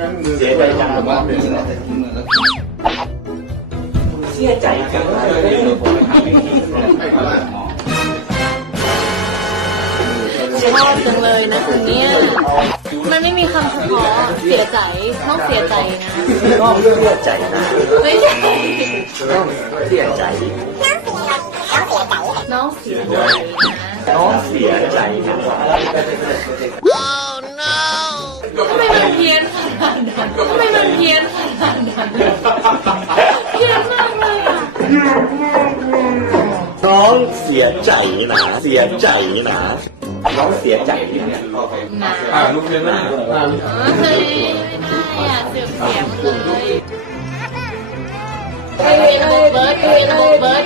เสียใจจังเลยชอบจังเลยนะคนเนี้ยมันไม่มีคำเฉพาะเสียใจต้องเสียใจนะน้องเสียใจนะไม่ใช่น้องเสียใจน้องเสียใจนะน้องเสียใจนะทำไมมันเพี้ยนข นาดนั้นทำไมมันเพี้ยนขนาดนั้นเพี้ยนมากเลยอะน้องเสียใจนะเสียใจนะน้องเสียใจเนี่ยนะอ่าลูกเรียนนะเฮ้ยไม่ได้อะเสียเสียงเลยเฮ้ยเบิร์ดเฮ้ยเบิร์ด